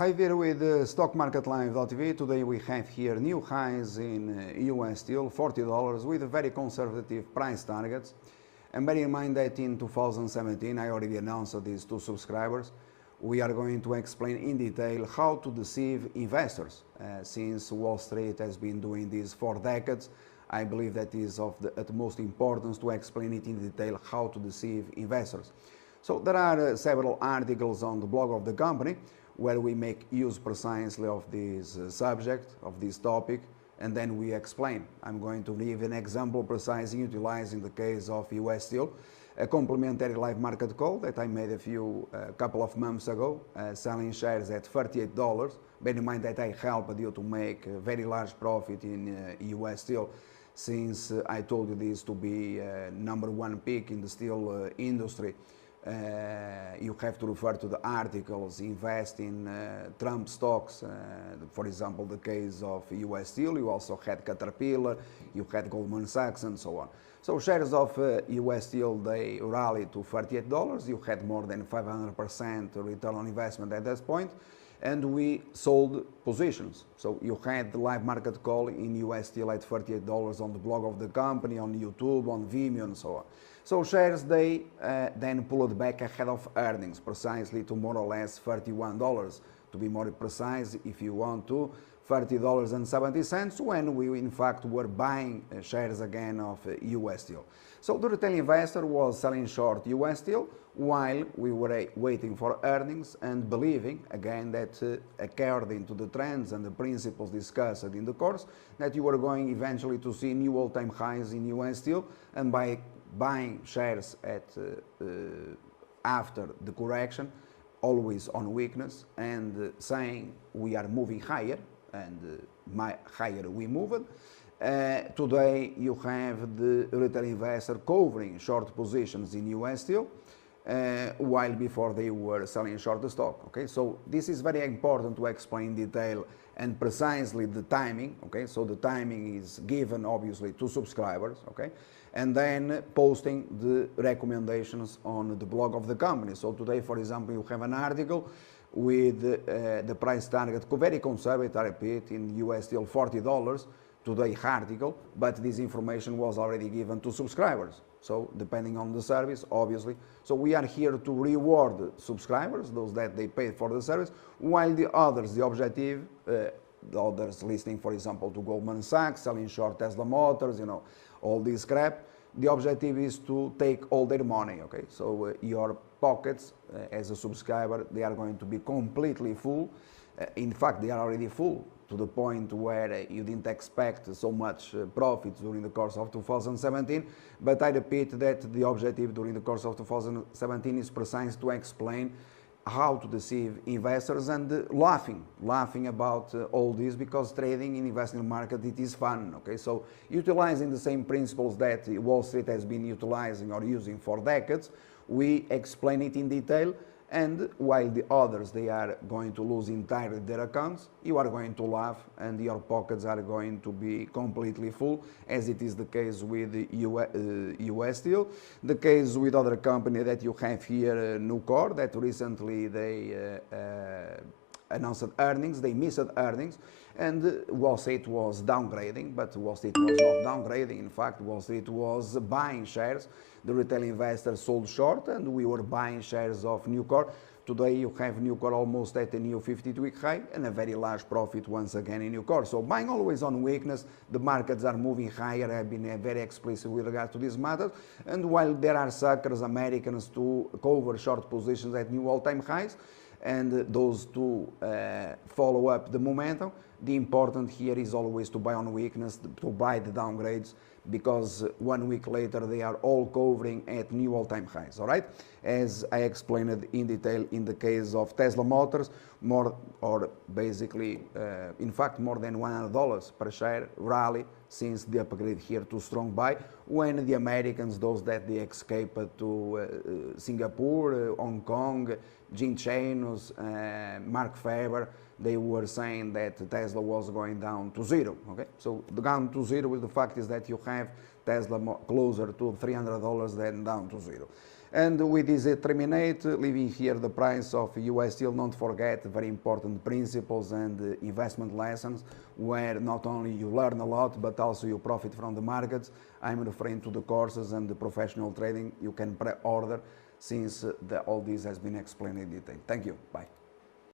Hi there with Stock Market Live.tv. Today we have here new highs in US steel, $40 with very conservative price targets. And bear in mind that in 2017, I already announced this to subscribers, we are going to explain in detail how to deceive investors. Since Wall Street has been doing this for decades, I believe that is of the utmost importance to explain it in detail how to deceive investors. So there are several articles on the blog of the company where we make use precisely of this subject, of this topic, and then we explain. I'm going to give an example precisely utilizing the case of US Steel, a complementary live market call that I made a couple of months ago, selling shares at $38. Bear in mind that I helped you to make a very large profit in US Steel, since I told you this to be number one pick in the steel industry. You have to refer to the articles, invest in Trump stocks, for example, the case of US Steel. You also had Caterpillar, you had Goldman Sachs, and so on. So shares of US Steel, they rallied to $38. You had more than 500% return on investment at that point, and we sold positions. So you had the live market call in US Steel at $38 on the blog of the company, on YouTube, on Vimeo, and so on. So shares, they then pulled back ahead of earnings, precisely to more or less $31. To be more precise, if you want to, $30.70, when we in fact were buying shares again of US Steel. So the retail investor was selling short US Steel while we were waiting for earnings and believing again that according to the trends and the principles discussed in the course, that you were going eventually to see new all-time highs in US Steel, and by buying shares at after the correction, always on weakness, and saying we are moving higher, and higher we moved. Today you have the retail investor covering short positions in US Steel, while before they were selling short the stock. Okay, so this is very important to explain in detail and precisely the timing. Okay, so the timing is given obviously to subscribers. Okay, and then posting the recommendations on the blog of the company. So today, for example, you have an article with the price target very conservative, I repeat, in US Steel $40. Today article, but this information was already given to subscribers. So depending on the service, obviously. So we are here to reward subscribers, those that they paid for the service, while the others, the objective, the others listening, for example, to Goldman Sachs, selling short Tesla Motors, you know, all this crap, the objective is to take all their money, okay? So your pockets as a subscriber, they are going to be completely full. In fact, they are already full, to the point where you didn't expect so much profits during the course of 2017. But I repeat that the objective during the course of 2017 is precise to explain how to deceive investors, and laughing about all this, because trading in investment market, it is fun. Okay, so utilizing the same principles that Wall Street has been utilizing or using for decades, we explain it in detail. And while the others, they are going to lose entirely their accounts, you are going to laugh and your pockets are going to be completely full, as it is the case with US Steel. The case with other company that you have here, Nucor, that recently they announced earnings, they missed earnings, and Wall Street was downgrading, but Wall Street was not downgrading. In fact, Wall Street was buying shares. The retail investors sold short, and we were buying shares of Nucor. Today you have Nucor almost at a new 52-week high and a very large profit once again in Nucor. So buying always on weakness, the markets are moving higher. I've been very explicit with regard to this matter. And while there are suckers, Americans, to cover short positions at new all-time highs, and those to follow up the momentum, the important here is always to buy on weakness, to buy the downgrades, because 1 week later they are all covering at new all-time highs. All right, as I explained in detail in the case of Tesla Motors, more than $100 per share rally since the upgrade here to strong buy, when the Americans, those that they escaped to Singapore, Hong Kong, Jim Chanos, Mark Faber, they were saying that Tesla was going down to zero. Okay, so the down to zero, with the fact is that you have Tesla closer to $300 than down to zero. And with this I terminate, leaving here the price of US steel. Don't forget very important principles and investment lessons, where not only you learn a lot, but also you profit from the markets. I'm referring to the courses and the professional trading you can pre-order, since all this has been explained in detail. Thank you. Bye.